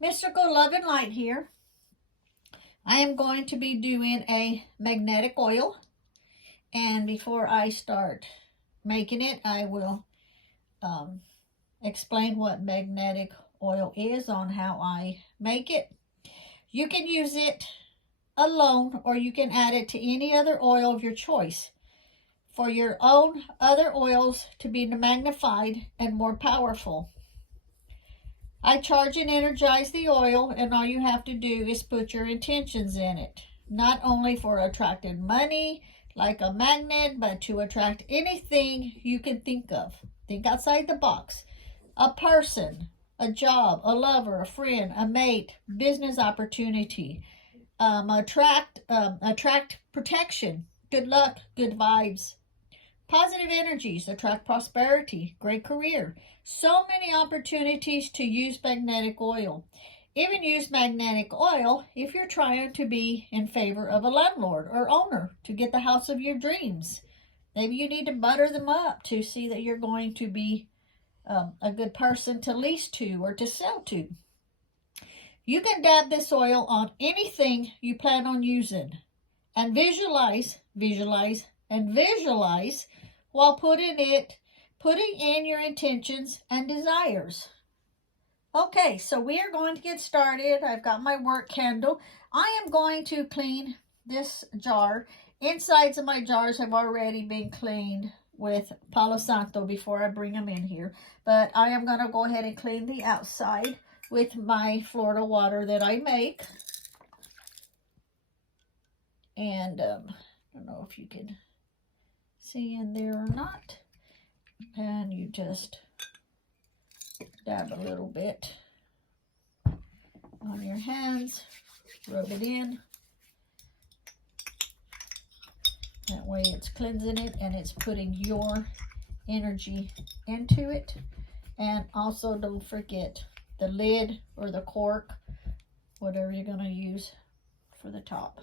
Mystical Love and Light here. I am going to be doing a magnetic oil, and before I start making it, I will explain what magnetic oil is on how I make it. You can use it alone, or you can add it to any other oil of your choice for your own other oils to be magnified and more powerful. I charge and energize the oil, and all you have to do is put your intentions in it. Not only for attracting money, like a magnet, but to attract anything you can think of. Think outside the box. A person, a job, a lover, a friend, a mate, business opportunity. Attract protection, good luck, good vibes. Positive energies attract prosperity, great career. So many opportunities to use magnetic oil. Even use magnetic oil if you're trying to be in favor of a landlord or owner to get the house of your dreams. Maybe you need to butter them up to see that you're going to be a good person to lease to or to sell to. You can dab this oil on anything you plan on using and visualize, and visualize while putting in your intentions and desires. Okay, so we are going to get started. I've got my work candle. I am going to clean this jar. Insides of my jars have already been cleaned with Palo Santo before I bring them in here. But I am going to go ahead and clean the outside with my Florida water that I make. And I don't know if you can see in there or not. And you just dab a little bit on your hands, rub it in. That way it's cleansing it and it's putting your energy into it. And also don't forget the lid or the cork, whatever you're going to use for the top.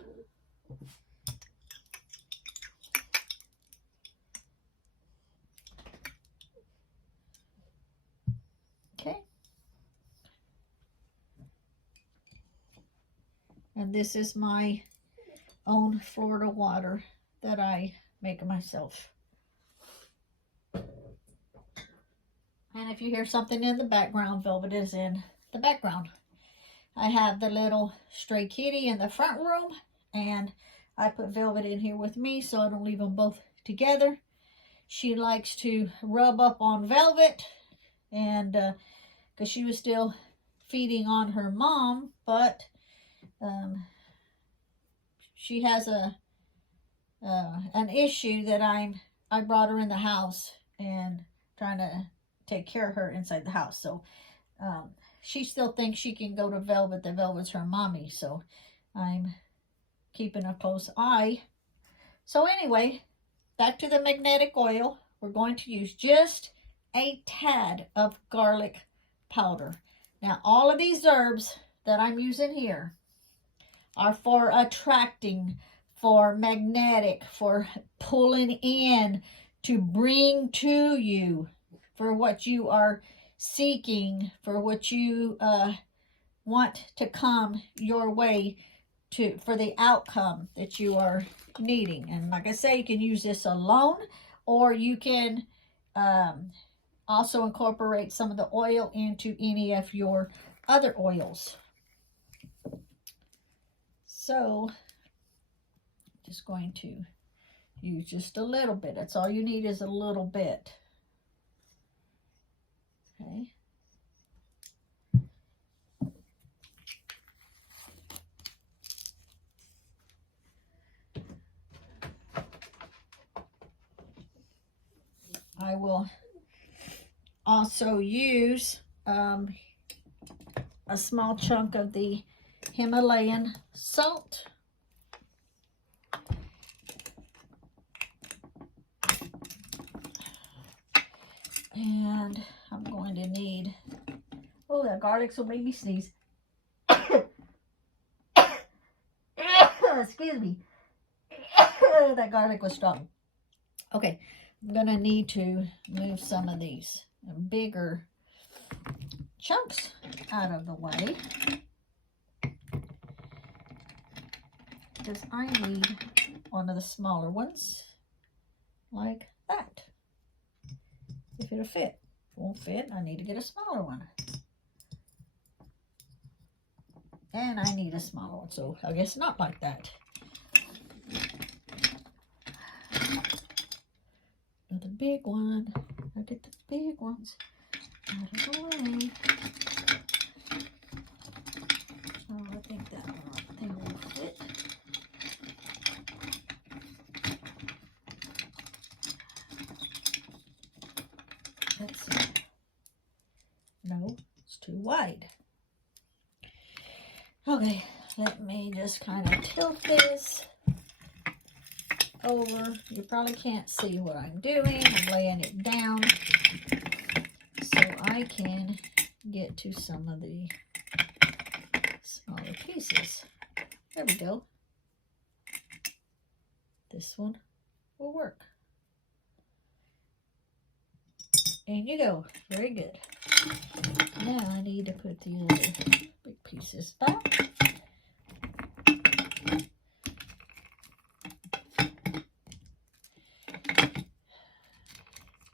Okay. And this is my own Florida water that I make myself. And if you hear something in the background, Velvet is in the background. I have the little stray kitty in the front room, and I put Velvet in here with me so I don't leave them both together. She likes to rub up on Velvet, and because she was still feeding on her mom, but she has an issue that I brought her in the house and trying to take care of her inside the house. So she still thinks she can go to Velvet. The Velvet's her mommy, so I'm keeping a close eye. So anyway, back to the magnetic oil. We're going to use just a tad of garlic powder. Now, all of these herbs that I'm using here are for attracting, for magnetic, for pulling in, to bring to you, for what you are seeking, for what you want to come your way, for the outcome that you are needing. And like I say, you can use this alone, or you can also incorporate some of the oil into any of your other oils. So just going to use just a little bit. That's all you need, is a little bit. Okay. I will also use a small chunk of the Himalayan salt. And I'm going to need, oh, that garlic's will make me sneeze. Excuse me. That garlic was strong. Okay, I'm going to need to move some of these bigger chunks out of the way, because I need one of the smaller ones like that. If it'll fit. Won't fit, I need to get a smaller one. And I need a smaller one, so I guess not like that. Another big one. I get the big ones out of the way. So I think that thing will fit. Let's see. No, it's too wide. Okay, let me just kind of tilt this over. You probably can't see what I'm doing. I'm laying it down so I can get to some of the smaller pieces. There we go. This one will work. And you go. Very good. Now I need to put the other big pieces back.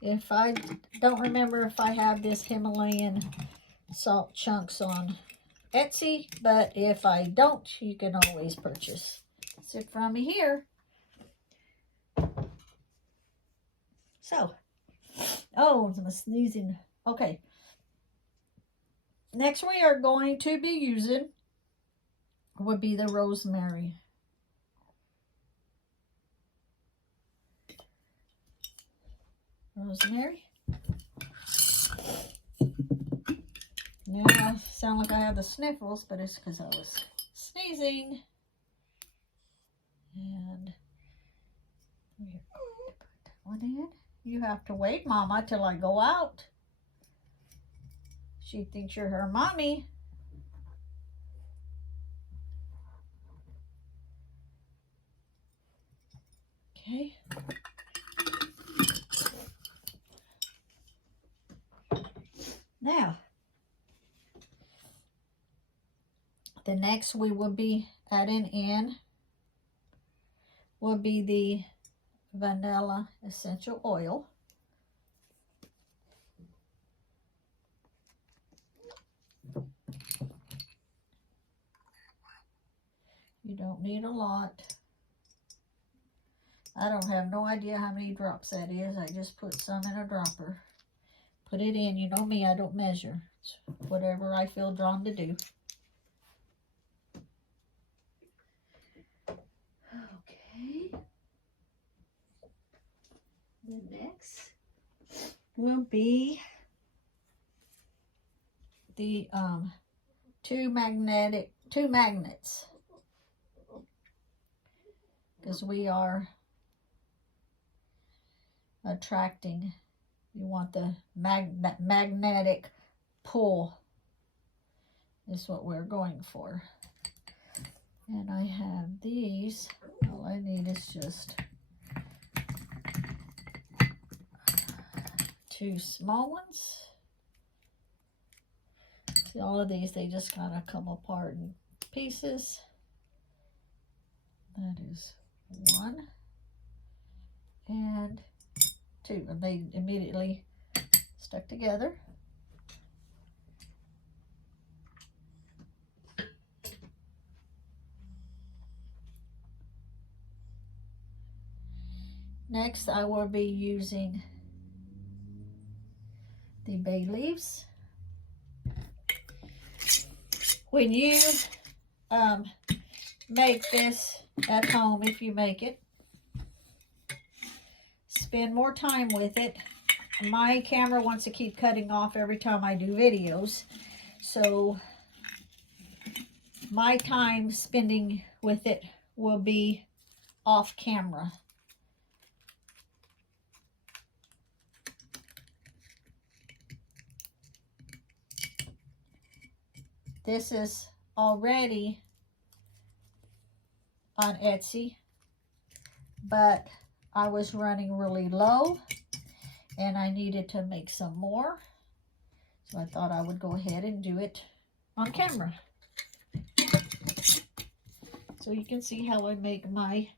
If I don't remember if I have this Himalayan salt chunks on Etsy, but if I don't, you can always purchase it from me here. So, oh, I'm sneezing. Okay. Next we are going to be using would be the rosemary. Rosemary. Now I sound like I have the sniffles, but it's because I was sneezing. And we're going to put that one in. You have to wait, Mama, till I go out. She thinks you're her mommy. Okay. Now, the next we will be adding in will be the vanilla essential oil. You don't need a lot. I don't have no idea how many drops that is. I just put some in a dropper. Put it in. You know me, I don't measure. It's whatever I feel drawn to do. Okay. The next will be the two magnets, because we are attracting. You want the magnetic pull is what we're going for. And I have these. All I need is just two small ones. See, all of these, they just kind of come apart in pieces. That is one and two, and they immediately stuck together. Next, I will be using the bay leaves. When you make this at home, if you make it, spend more time with it. My camera wants to keep cutting off every time I do videos, so my time spending with it will be off camera. This is already on Etsy, but I was running really low and I needed to make some more. So I thought I would go ahead and do it on camera, so you can see how I make my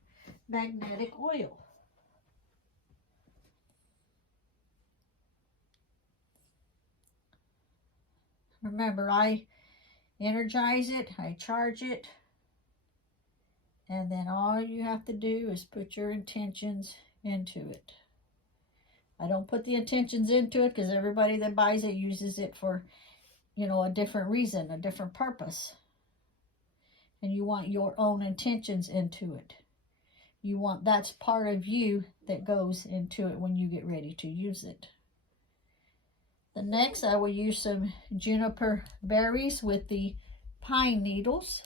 magnetic oil. Remember, I energize it, I charge it, and then all you have to do is put your intentions into it. I don't put the intentions into it because everybody that buys it uses it for, you know, a different reason, a different purpose. And you want your own intentions into it. You want, that's part of you that goes into it when you get ready to use it. The next, I will use some juniper berries with the pine needles.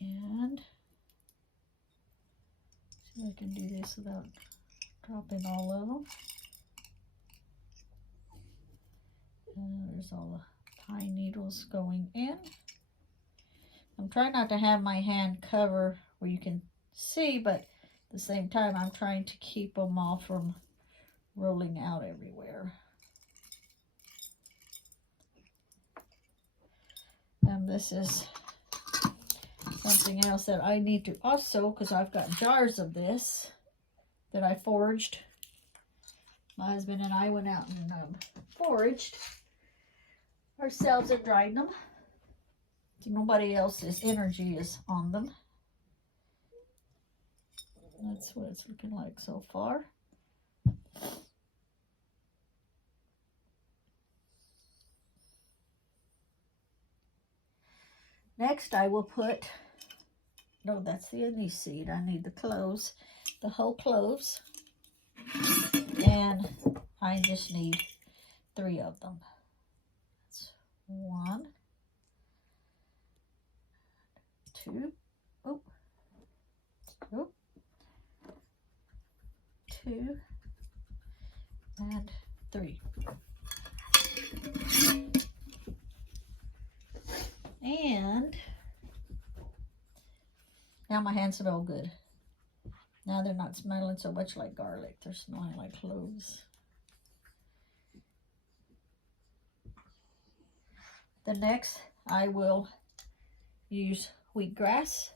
And see if I can do this without dropping all of them. And there's all the pine needles going in. I'm trying not to have my hand cover where you can see, but at the same time, I'm trying to keep them all from rolling out everywhere. And this is something else that I need to also, because I've got jars of this that I forged. My husband and I went out and foraged ourselves and dried them. So nobody else's energy is on them. That's what it's looking like so far. Next, I will put, no, that's the anise seed. I need the cloves, the whole cloves. And I just need 3 of them. That's 1, 2, oh, 2, and 3. And now my hands smell good. Now they're not smelling so much like garlic. They're smelling like cloves. The next, I will use wheatgrass.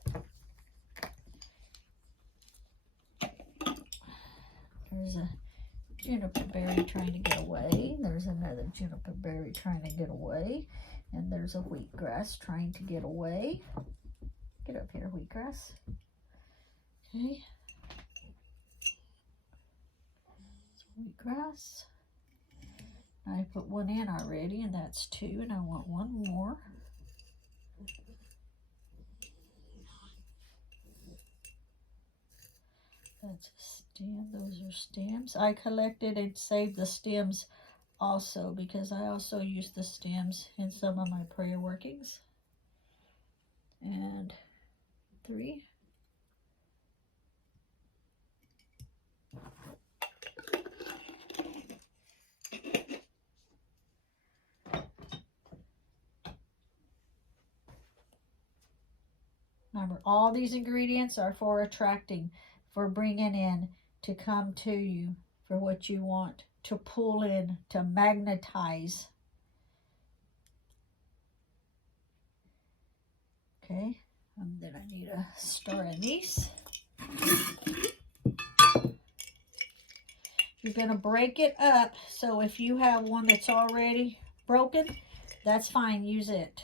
There's a juniper berry trying to get away. There's another juniper berry trying to get away. And there's a wheatgrass trying to get away. Get up here, wheatgrass. Okay. Wheatgrass. I put 1 in already, and that's 2, and I want 1 more. That's a stem. Those are stems. I collected and saved the stems also because I also use the stems in some of my prayer workings. And 3. Remember, all these ingredients are for attracting, for bringing in, to come to you, for what you want, to pull in, to magnetize. Okay, and then I need a star anise. You're going to break it up, so if you have one that's already broken, that's fine, use it.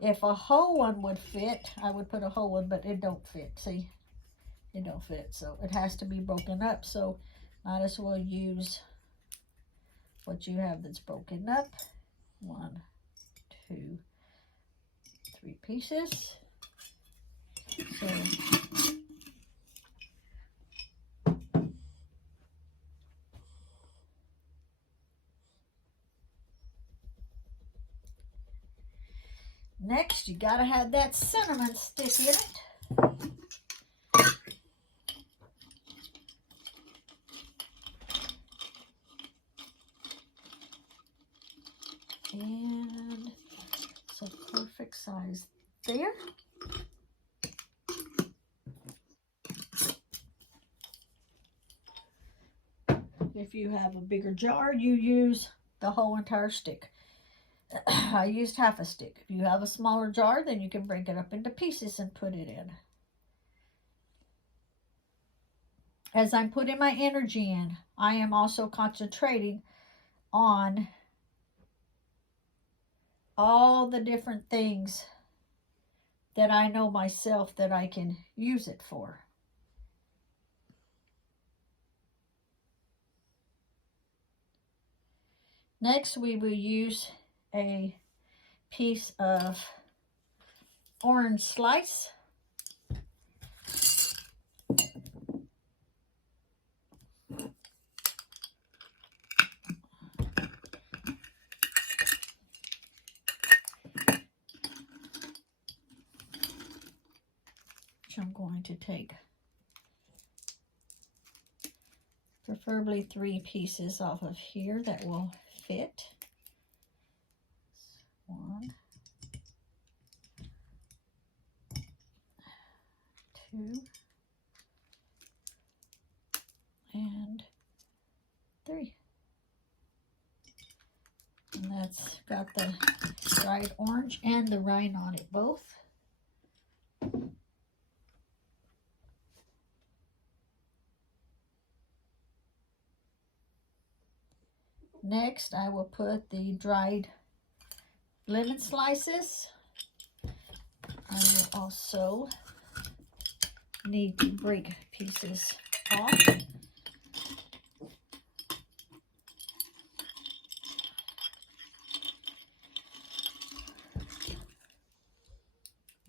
If a whole one would fit, I would put a whole one, but it don't fit. See, it don't fit, so it has to be broken up. So might as well use what you have that's broken up. 1, 2, 3 pieces. So next, you gotta have that cinnamon stick in it. And it's a perfect size there. If you have a bigger jar, you use the whole entire stick. I used half a stick. If you have a smaller jar, then you can break it up into pieces and put it in. As I'm putting my energy in, I am also concentrating on all the different things that I know myself that I can use it for. Next, we will use a piece of orange slice. Which I'm going to take preferably 3 pieces off of here that will fit. 1, 2, and 3. And that's got the dried orange and the rind on it both. Next, I will put the dried lemon slices. I will also need to break pieces off.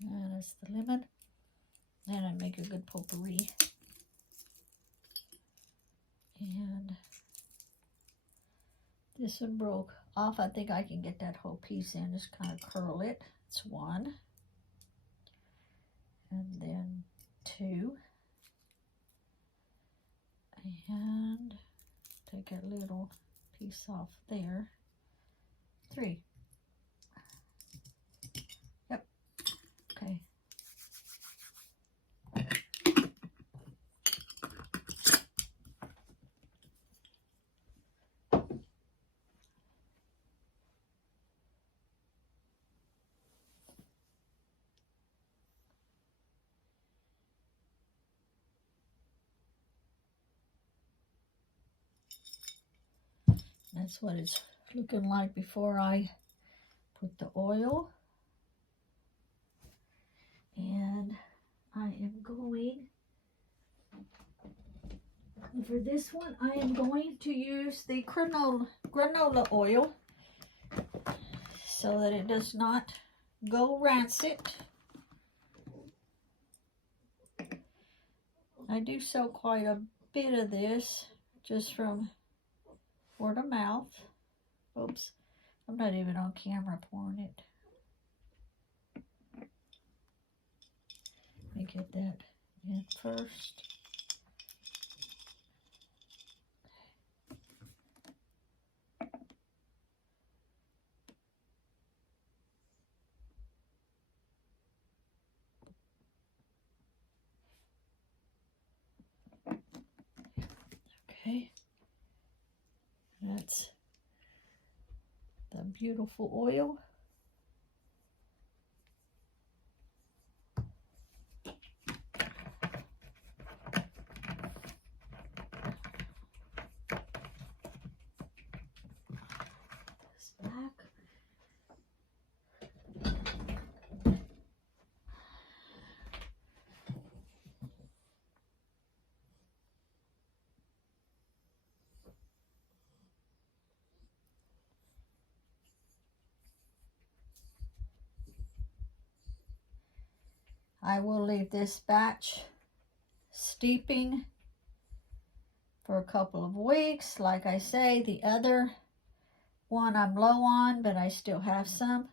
And that's the lemon. And I make a good potpourri. And this one broke off. I think I can get that whole piece in. Just kind of curl it. It's 1. And then 2. And take a little piece off there. 3. Yep. Okay. That's what it's looking like before I put the oil. And I am going, for this one, I am going to use the granola oil so that it does not go rancid. I do sell quite a bit of this just from word of mouth. Oops, I'm not even on camera pouring it. Let me get that in first. Okay, that's the beautiful oil. This back. I will leave this batch steeping for a couple of weeks. Like I say, the other one I'm low on, but I still have some.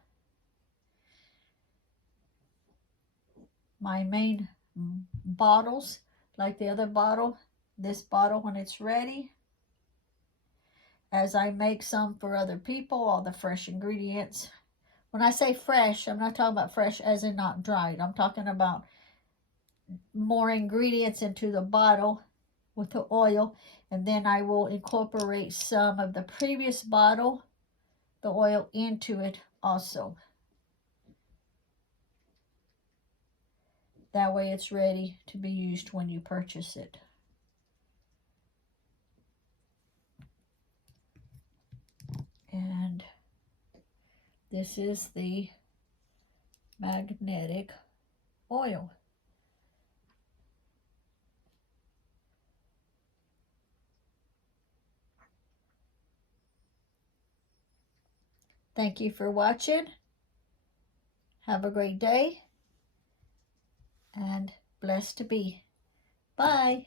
My main bottles, like the other bottle, this bottle when it's ready. As I make some for other people, all the fresh ingredients. When I say fresh, I'm not talking about fresh as in not dried. I'm talking about more ingredients into the bottle with the oil, and then I will incorporate some of the previous bottle, the oil, into it also. That way it's ready to be used when you purchase it. And this is the magnetic oil. Thank you for watching. Have a great day and blessed to be. Bye.